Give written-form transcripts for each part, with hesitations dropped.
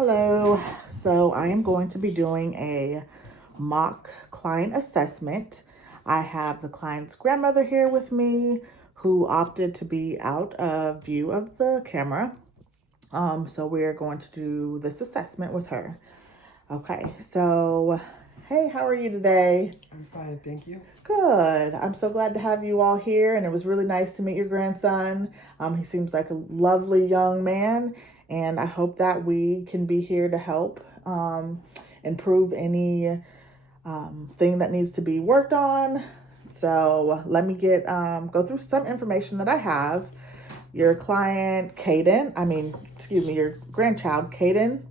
Hello. So I am going to be doing a mock client assessment. I have the client's grandmother here with me who opted to be out of view of the camera. So we are going to do this assessment with her. Okay, so hey, how are you today? I'm fine, thank you. Good. I'm so glad to have you all here, and it was really nice to meet your grandson. He seems like a lovely young man, and I hope that we can be here to help improve any thing that needs to be worked on. So let me get go through some information that I have. Your client, your grandchild, Caden.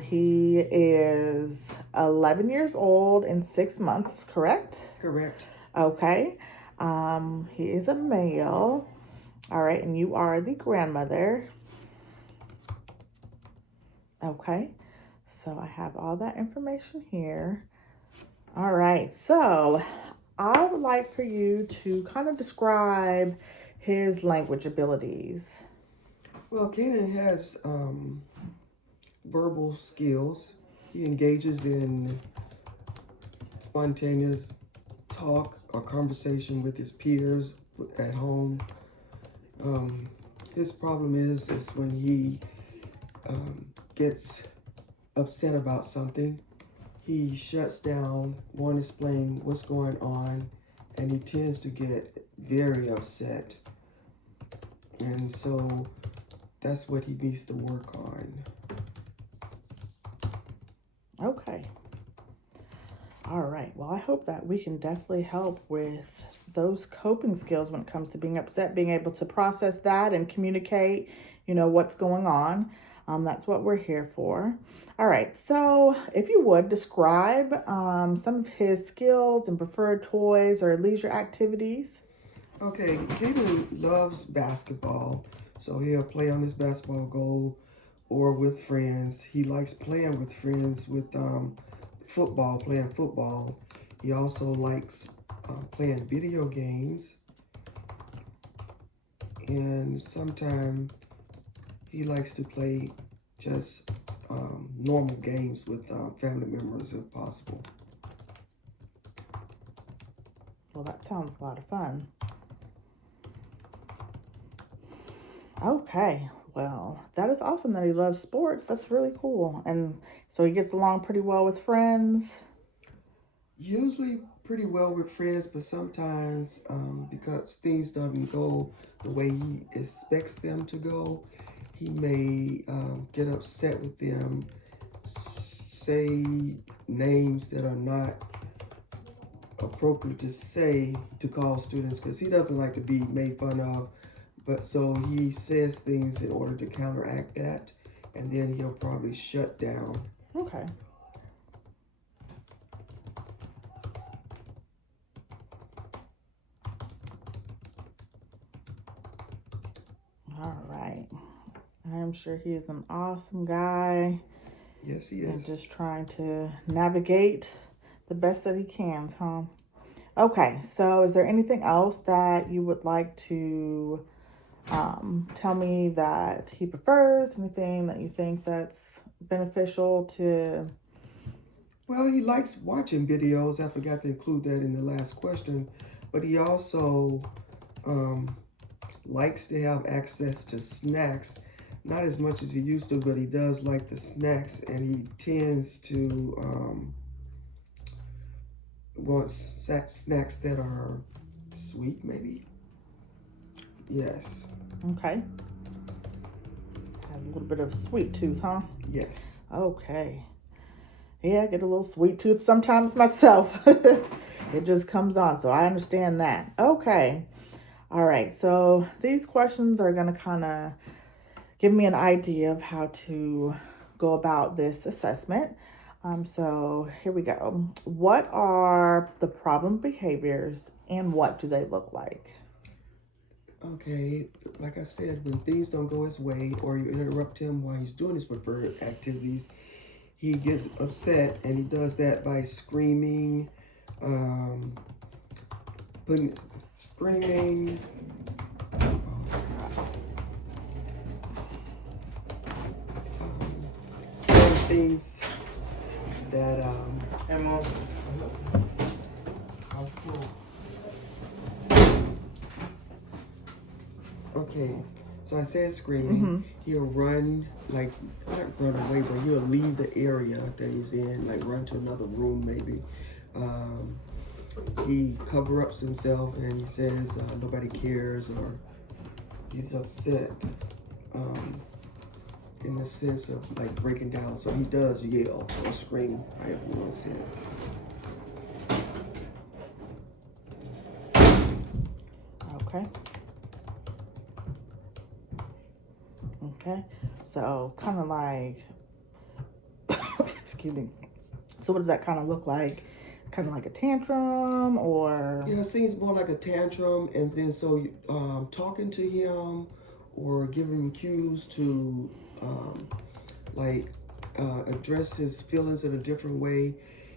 He is 11 years old and 6 months, correct? Correct. Okay. He is a male. All right, and you are the grandmother. Okay. So I have all that information here. All right. So I would like for you to kind of describe his language abilities. Well, Kanan has verbal skills. He engages in spontaneous talk or conversation with his peers at home. Um, his problem is when he gets upset about something, he shuts down, won't explain what's going on, and he tends to get very upset. And so that's what he needs to work on. Okay. All right. Well, I hope that we can definitely help with those coping skills when it comes to being upset, being able to process that and communicate, what's going on. That's what we're here for. All right. So, if you would describe some of his skills and preferred toys or leisure activities. Okay, Caden loves basketball, so he'll play on his basketball goal or with friends. He likes playing with friends with football, playing football. He also likes playing video games, and sometimes he likes to play just normal games with family members if possible. Well, that sounds a lot of fun. Okay. Well, that is awesome that he loves sports. That's really cool. And so he gets along pretty well with friends. Usually pretty well with friends, but sometimes because things don't go the way he expects them to go, he may get upset with them, say names that are not appropriate to say to call students because he doesn't like to be made fun of. But so he says things in order to counteract that, and then he'll probably shut down. Okay. All right. I'm sure he's an awesome guy Yes, he and is. just trying to navigate the best that he can, huh? Okay, so is there anything else that you would like to tell me that he prefers? Anything that you think that's beneficial to? Well, he likes watching videos. I forgot to include that in the last question. But he also um, likes to have access to snacks. Not as much as he used to, but he does like the snacks. And he tends to want snacks that are sweet, maybe. Yes. Okay. Has a little bit of sweet tooth, huh? Yes. Okay. Yeah, I get a little sweet tooth sometimes myself. It just comes on, so I understand that. Okay. All right. So these questions are going to kind of give me an idea of how to go about this assessment. So here we go. What are the problem behaviors and what do they look like? Okay, like I said, when things don't go his way or you interrupt him while he's doing his preferred activities, he gets upset, and he does that by screaming, um, screaming, things that okay, so I said screaming. He'll run, like, not run away, but he'll leave the area that he's in, like run to another room maybe. He cover-ups himself and he says nobody cares, or he's upset in the sense of like breaking down. So he does yell or scream, however you want to say it. Okay. Okay. So kind of like, excuse me. So what does that kind of look like? Kind of like a tantrum, or? Yeah, it seems more like a tantrum, and then so talking to him or giving him cues to address his feelings in a different way.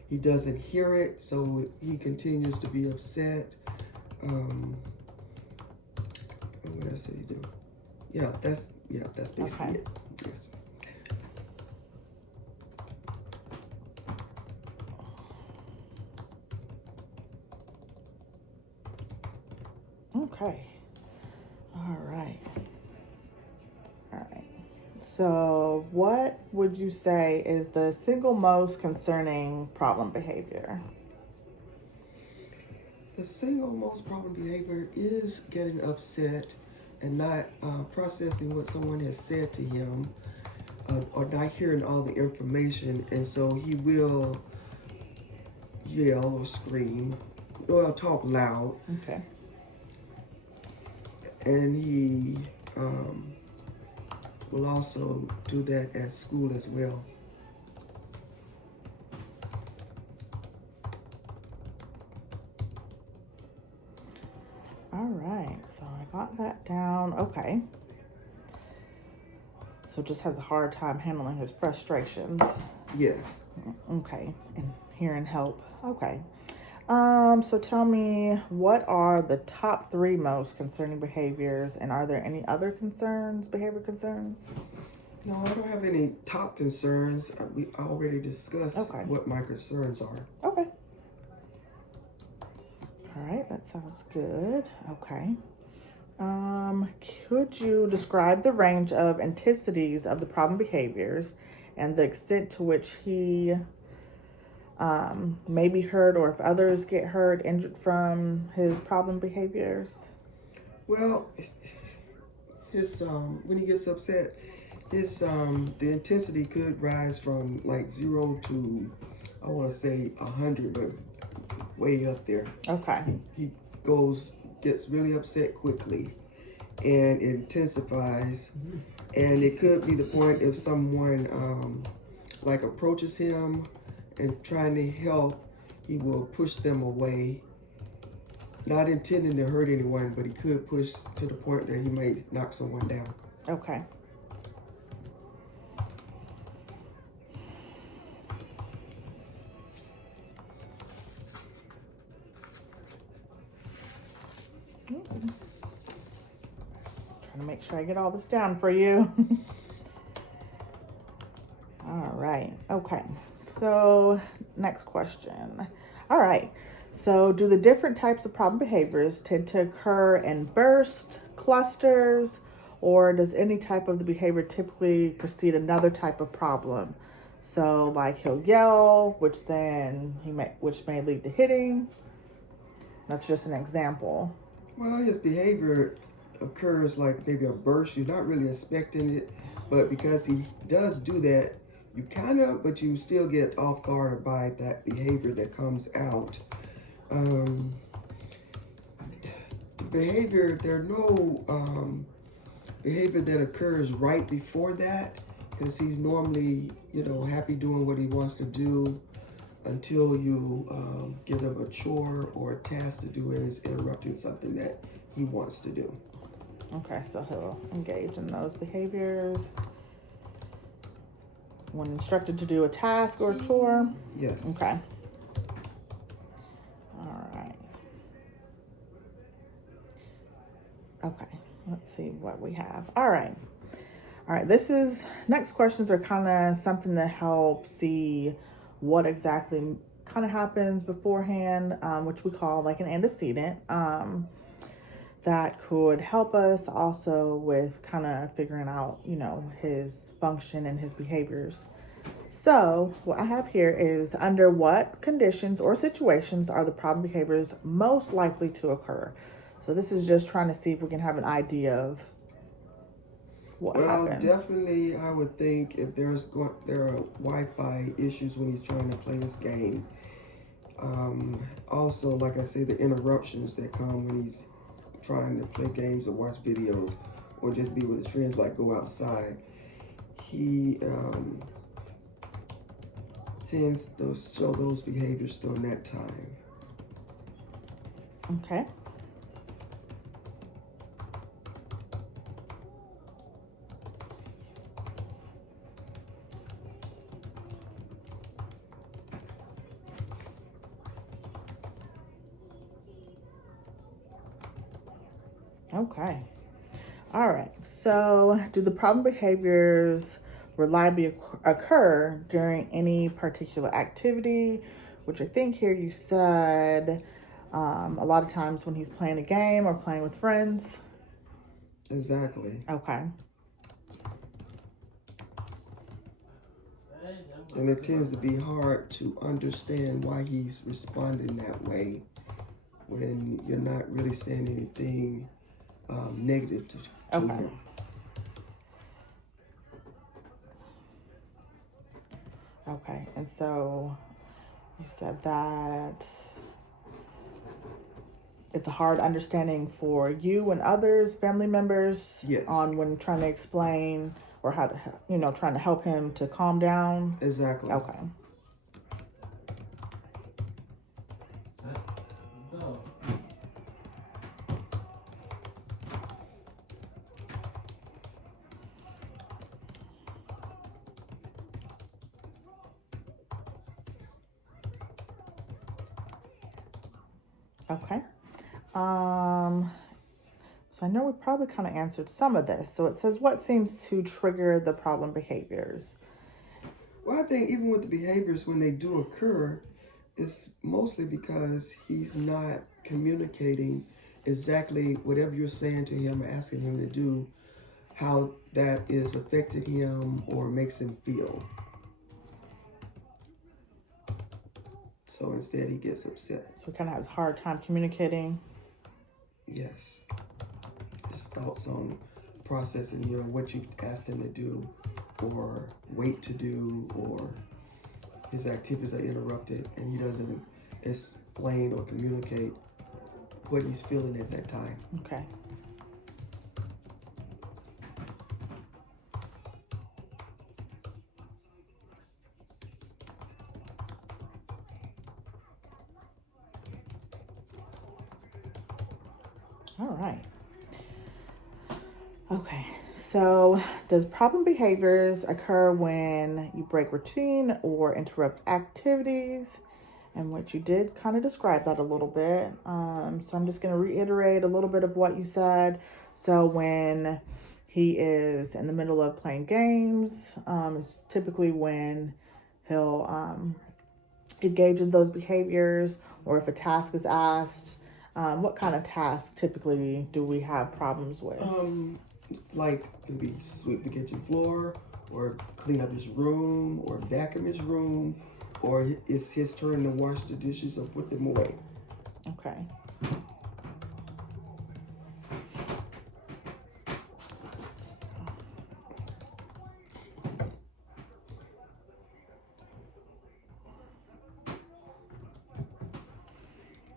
He doesn't hear it, so he continues to be upset. What else did he do? Yeah, that's basically it. Yes. Okay. All right. All right. So what would you say is the single most concerning problem behavior? The single most problem behavior is getting upset and not processing what someone has said to him, or not hearing all the information, and so he will yell or scream or talk loud. Okay. And he will also do that at school as well. All right, so I got that down. Okay. So just has a hard time handling his frustrations. Yes. Okay, and hearing help. Okay. So tell me, what are the top 3 most concerning behaviors, and are there any other concerns, behavior concerns? No, I don't have any top concerns. We already discussed what my concerns are. Okay. All right, that sounds good. Okay. Could you describe the range of intensities of the problem behaviors and the extent to which he may be hurt, or if others get hurt, injured from his problem behaviors? Well, his when he gets upset, his the intensity could rise from like 0 to, I want to say 100, but way up there. Okay. He gets really upset quickly, and it intensifies. And it could be the point if someone like approaches him and trying to help, he will push them away, not intending to hurt anyone, but he could push to the point that he may knock someone down. Okay. Trying to make sure I get all this down for you. All right. Okay. So next question. All right. So do the different types of problem behaviors tend to occur in bursts, clusters, or does any type of the behavior typically precede another type of problem? So like he'll yell, which may lead to hitting. That's just an example. Well, his behavior occurs like maybe a burst. You're not really expecting it, but because he does do that, but you still get off guard by that behavior that comes out. Behavior, there are no behavior that occurs right before that, because he's normally, happy doing what he wants to do until you give him a chore or a task to do, and is interrupting something that he wants to do. Okay, so he'll engage in those behaviors when instructed to do a task or a chore? Yes. Okay. All right. Okay, let's see what we have. All right. All right, next questions are kind of something to help see what exactly kind of happens beforehand, which we call like an antecedent. That could help us also with kind of figuring out, his function and his behaviors. So, what I have here is under what conditions or situations are the problem behaviors most likely to occur? So, this is just trying to see if we can have an idea of what Well, happens. definitely, I would think if there are Wi-Fi issues when he's trying to play his game. Also, like I say, the interruptions that come when he's trying to play games or watch videos or just be with his friends, like go outside. He tends to show those behaviors during that time. Okay. Okay. All right. So, do the problem behaviors reliably occur during any particular activity? Which I think here you said a lot of times when he's playing a game or playing with friends. Exactly. Okay. And it tends to be hard to understand why he's responding that way when you're not really saying anything negative to Okay. him. Okay. And so you said that it's a hard understanding for you and others, family members, Yes. on when trying to explain or how to, trying to help him to calm down. Exactly. Okay. Okay. So I know we probably kind of answered some of this. So it says, what seems to trigger the problem behaviors? Well, I think even with the behaviors, when they do occur, it's mostly because he's not communicating exactly whatever you're saying to him or asking him to do, how that is affecting him or makes him feel. So instead, he gets upset. So he kind of has a hard time communicating. Yes. His thoughts on processing, what you've asked him to do or wait to do, or his activities are interrupted and he doesn't explain or communicate what he's feeling at that time. Okay. All right. Okay. So, does problem behaviors occur when you break routine or interrupt activities? And what you did kind of describe that a little bit. So I'm just going to reiterate a little bit of what you said. So when he is in the middle of playing games, it's typically when he'll engage in those behaviors, or if a task is asked. What kind of tasks typically do we have problems with? Like maybe sweep the kitchen floor, or clean up his room, or vacuum his room, or it's his turn to wash the dishes or put them away. Okay.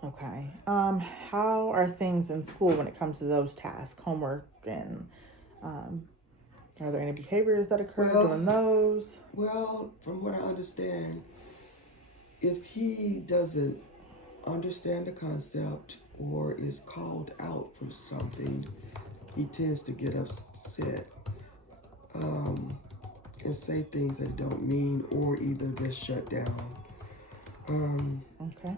Okay. How are things in school when it comes to those tasks, homework, and are there any behaviors that occur during those? Well, from what I understand, if he doesn't understand the concept or is called out for something, he tends to get upset and say things that he don't mean, or either just shut down. Okay.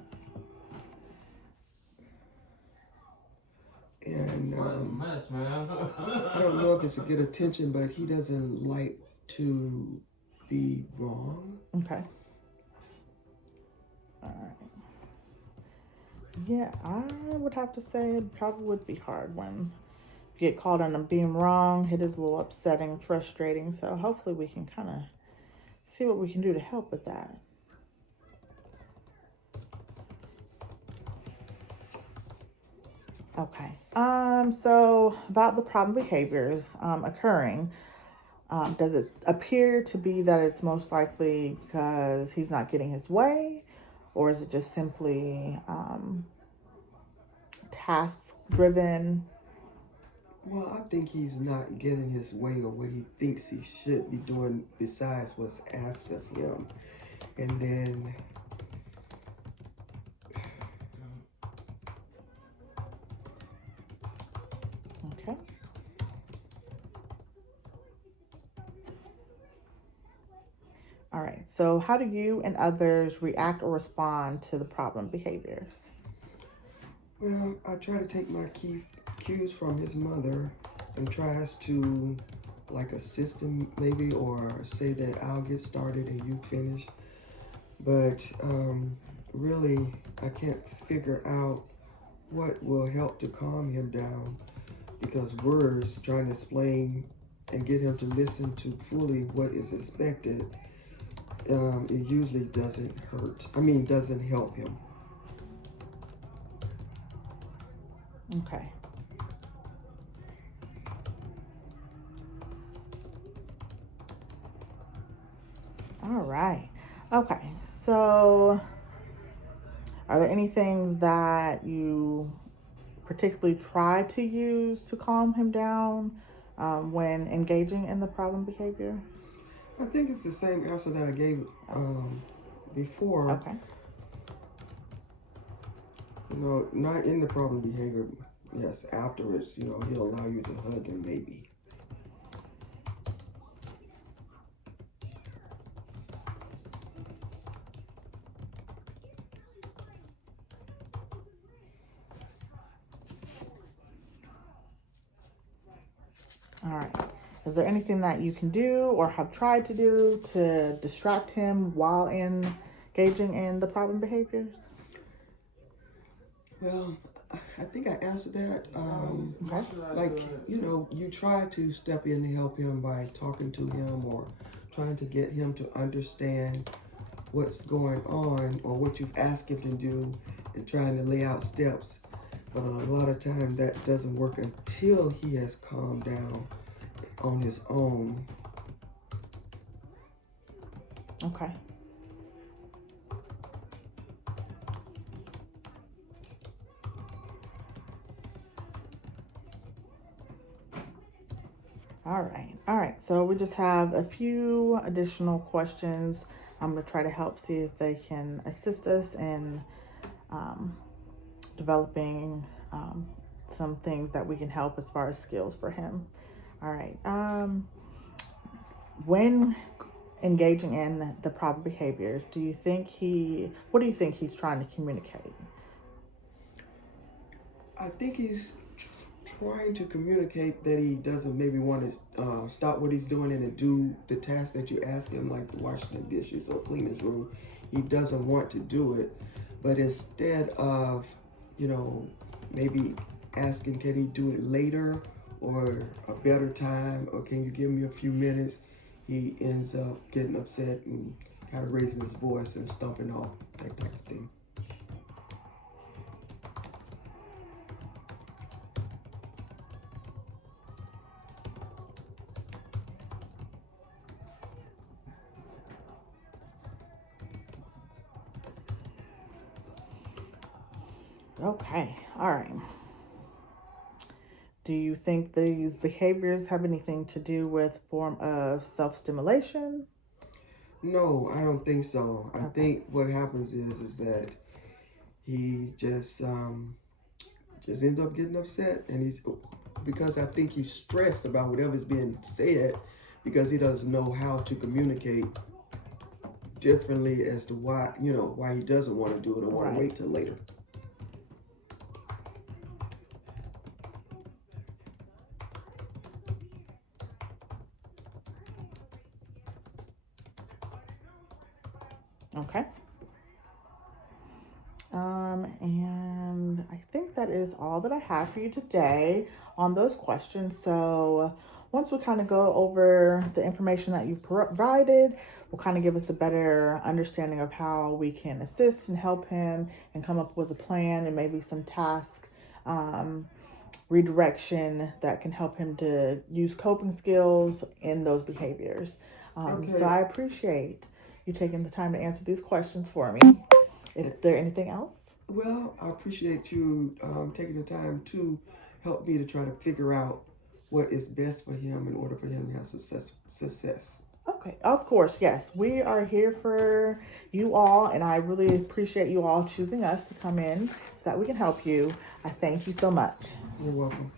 And and I don't know if it's to get attention, but he doesn't like to be wrong. Okay. All right. Yeah, I would have to say it probably would be hard when you get caught on being wrong. It is a little upsetting, frustrating. So hopefully we can kind of see what we can do to help with that. Okay. So about the problem behaviors occurring, does it appear to be that it's most likely because he's not getting his way, or is it just simply task driven? Well, I think he's not getting his way or what he thinks he should be doing besides what's asked of him. And then Okay. All right. So how do you and others react or respond to the problem behaviors? well, I try to take my cues from his mother and tries to like assist him maybe or say that I'll get started and you finish. But really, I can't figure out what will help to calm him down because words trying to explain and get him to listen to fully what is expected, it usually doesn't hurt. I mean, doesn't help him. Okay. All right. Okay. So are there any things that you particularly try to use to calm him down when engaging in the problem behavior? I think it's the same answer that I gave before. Okay. Not in the problem behavior. Yes, afterwards, he'll allow you to hug him maybe. All right. Is there anything that you can do or have tried to do to distract him while engaging in the problem behaviors? Well, I think I answered that. Okay. Like, you try to step in to help him by talking to him or trying to get him to understand what's going on or what you've asked him to do and trying to lay out steps. But a lot of time that doesn't work until he has calmed down on his own. Okay. All right. All right. So we just have a few additional questions. I'm going to try to help see if they can assist us in developing some things that we can help as far as skills for him. All right. When engaging in the problem behaviors, what do you think he's trying to communicate? I think he's trying to communicate that he doesn't maybe want to stop what he's doing and do the task that you ask him, like washing the dishes or cleaning his room. He doesn't want to do it, but instead of, maybe asking, can he do it later or a better time, or can you give me a few minutes? He ends up getting upset and kind of raising his voice and stomping off, that type of thing. Okay. All right. Do you think these behaviors have anything to do with form of self-stimulation? No, I don't think so. I Okay. think what happens is that he just ends up getting upset, and because I think he's stressed about whatever's being said because he doesn't know how to communicate differently as to why he doesn't want to do it or want to wait till later. Okay. And I think that is all that I have for you today on those questions. So once we kind of go over the information that you've provided, will kind of give us a better understanding of how we can assist and help him and come up with a plan and maybe some task redirection that can help him to use coping skills in those behaviors. So Okay. I appreciate you taking the time to answer these questions for me. Is Eh, there anything else? Well, I appreciate you taking the time to help me to try to figure out what is best for him in order for him to have success. Okay, of course, yes. We are here for you all, and I really appreciate you all choosing us to come in so that we can help you. I thank you so much. You're welcome.